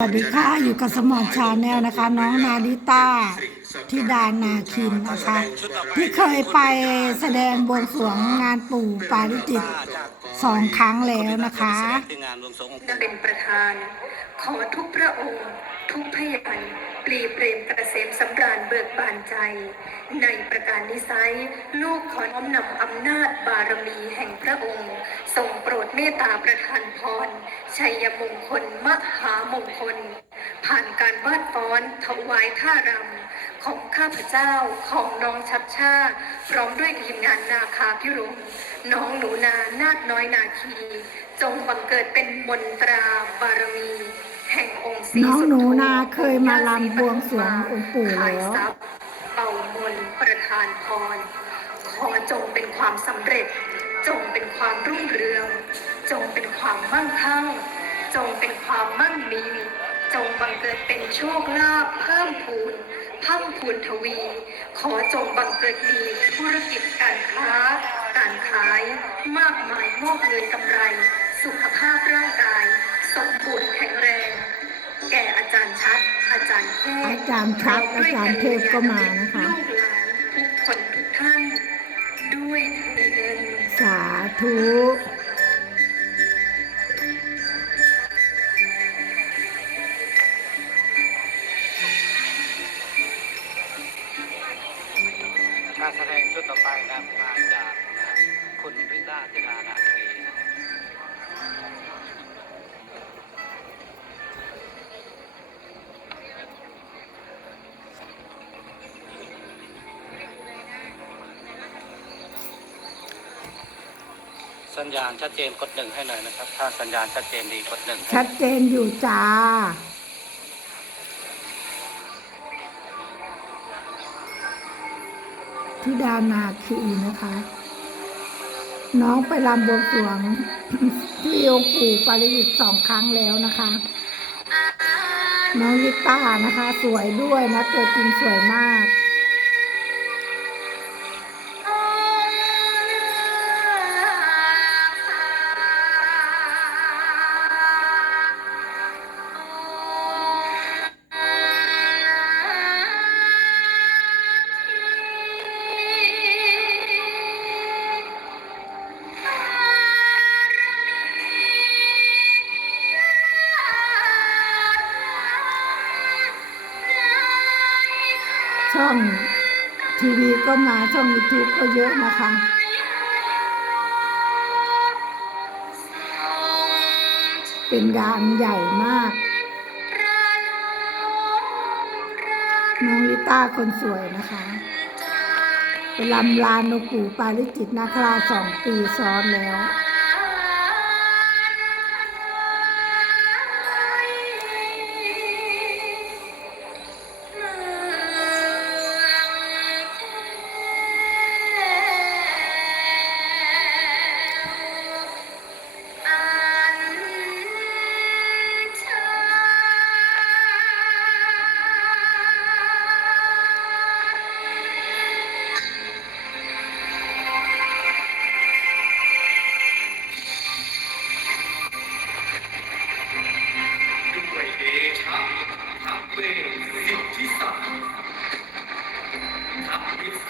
สวัสดีค่ะอยู่กับสมอนชาแนลนะคะ น้องนาริต้าทิดานาคินนะคะ ที่เคยไปแสดงบวงสรวงงานปู่ปาริจิตสองครั้งแล้วนะคะนเป็นประธานขอทุกพระองค์ ทุกพยาน ลีเปรมกระเสมสำราญเบิกบานใจ ในประการนิสัย ลูกขอน้อมนำอำนาจบารมีแห่งพระองค์ ทรงโปรดเมตตาประทานพร ชัยมงคล มหามงคล ผ่านการวาดฟ้อนถวายท่ารำ ของข้าพเจ้าของน้องชัดชา พร้อมด้วยทีมงานนาคาพิรมน้องหนูนานาคน้อยนาคี จงบังเกิดเป็นมนตราบารมี แห่งองค์ศรีน้องสุหนูโธนาเคยมาลำบวงสรวงองค์ปู่แล้วขายทรัพย์เป่ามนต์ประทานพร ขอจงเป็นความสำเร็จ จงเป็นความรุ่งเรือง จงเป็นความมั่งคั่ง จงเป็นความมั่งมี จงบังเกิดเป็นโชคลาภเพิ่มพูนเพิ่มพูนทวี ขอจงบังเกิดมีธุรกิจการค้า การขาย มากมายงอกเงินกำไร สุขภาพร่างกาย สมบูรณ์แข็งแรง แก่อาจารย์ชัด อาจารย์เทพอาจารย์ชัดอาจารย์เทพก็มานะคะลูกหลานทุกคนทุกท่าน ด้วยเถิดสาธุการแสดงชุดต่อไปนะครับมาจากนะคุณวิดาธิดานาคีนะ สัญญาณชัดเจนกดหนึ่งให้หน่อยนะครับ ถ้าสัญญาณชัดเจนดีกดหนึ่งชัดเจนอยู่จ้า ธิดานาคีนะคะ น้องไปรำบวงสรวงที่องค์ปู่ปาริจิตสองครั้งแล้วนะคะ น้องลิต้านะคะ สวยด้วยนะตัวจริงสวยมาก องทีวีก็มาช่องยูทูบก็เยอะนะคะเป็นงานใหญ่มาก น้องลิต้าคนสวยนะคะไปลำลานนกปู่ปาริจิตนาคราสองปีซ้อนแล้ว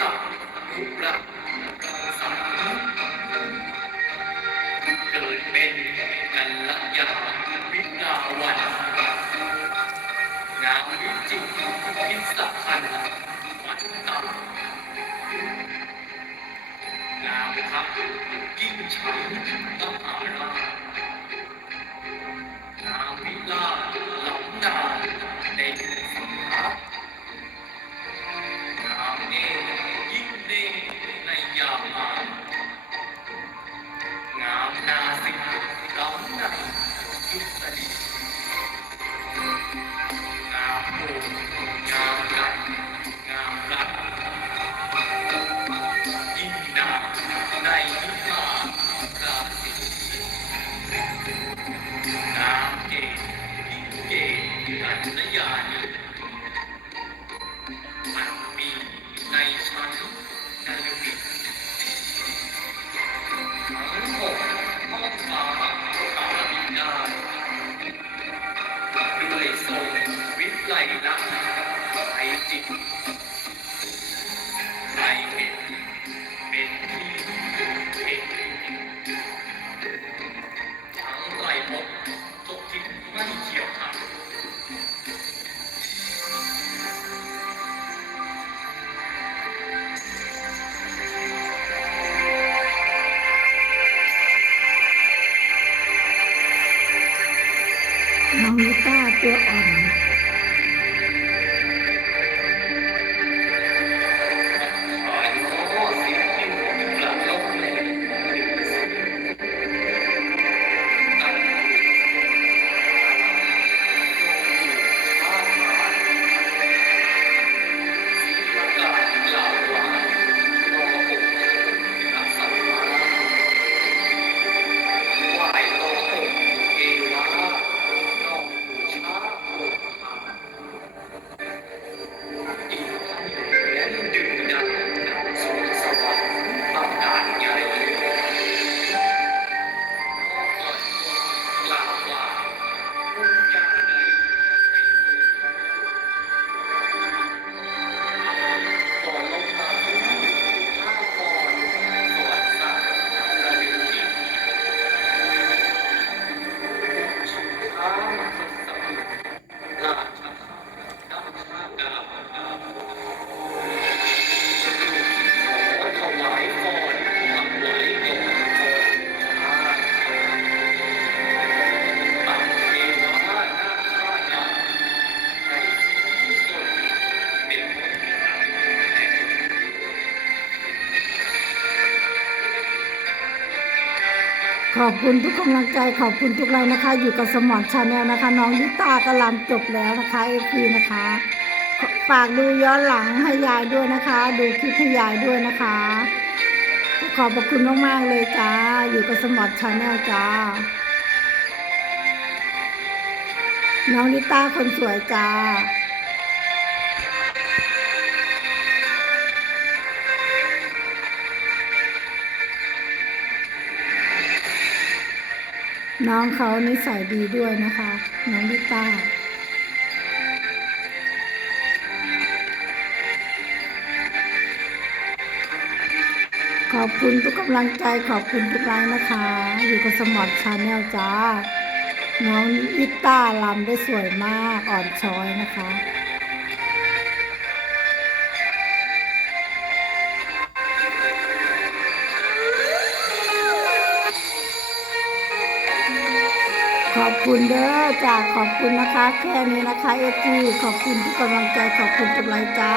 พวิสัตมุระสังเกิดเป็นกัลยาวิลาวันงามวิจิตรพิสพันธ์วันตางามทัพยิ่งชัยมหารา น้องลิต้าตัวอ่อน ขอบคุณทุกกำลังใจขอบคุณทุกไลน์นะคะ อยู่กับสมอนชาแนลนะคะ น้องลิต้ากำลังจบแล้วนะคะเอฟีนะคะฝากดูย้อนหลังให้ยายด้วยนะคะ ดูคลิปให้ยายด้วยนะคะ ขอบคุณมากๆเลยจ้า อยู่กับสมอนชาแนลจ้า น้องลิต้าคนสวยจ้า น้องเขานิสัยดีด้วยนะคะ น้องลิต้าขอบคุณทุกกำลังใจขอบคุณทุกไลน์นะคะ อยู่กับสมอดชาแนลจ้า น้องลิต้าลำได้สวยมากอ่อนช้อยนะคะ ขอบคุณเด้อจ้าขอบคุณนะคะ แค่นี้นะคะเอจีขอบคุณทุกกำลังใจขอบคุณทุกไลน์จ้า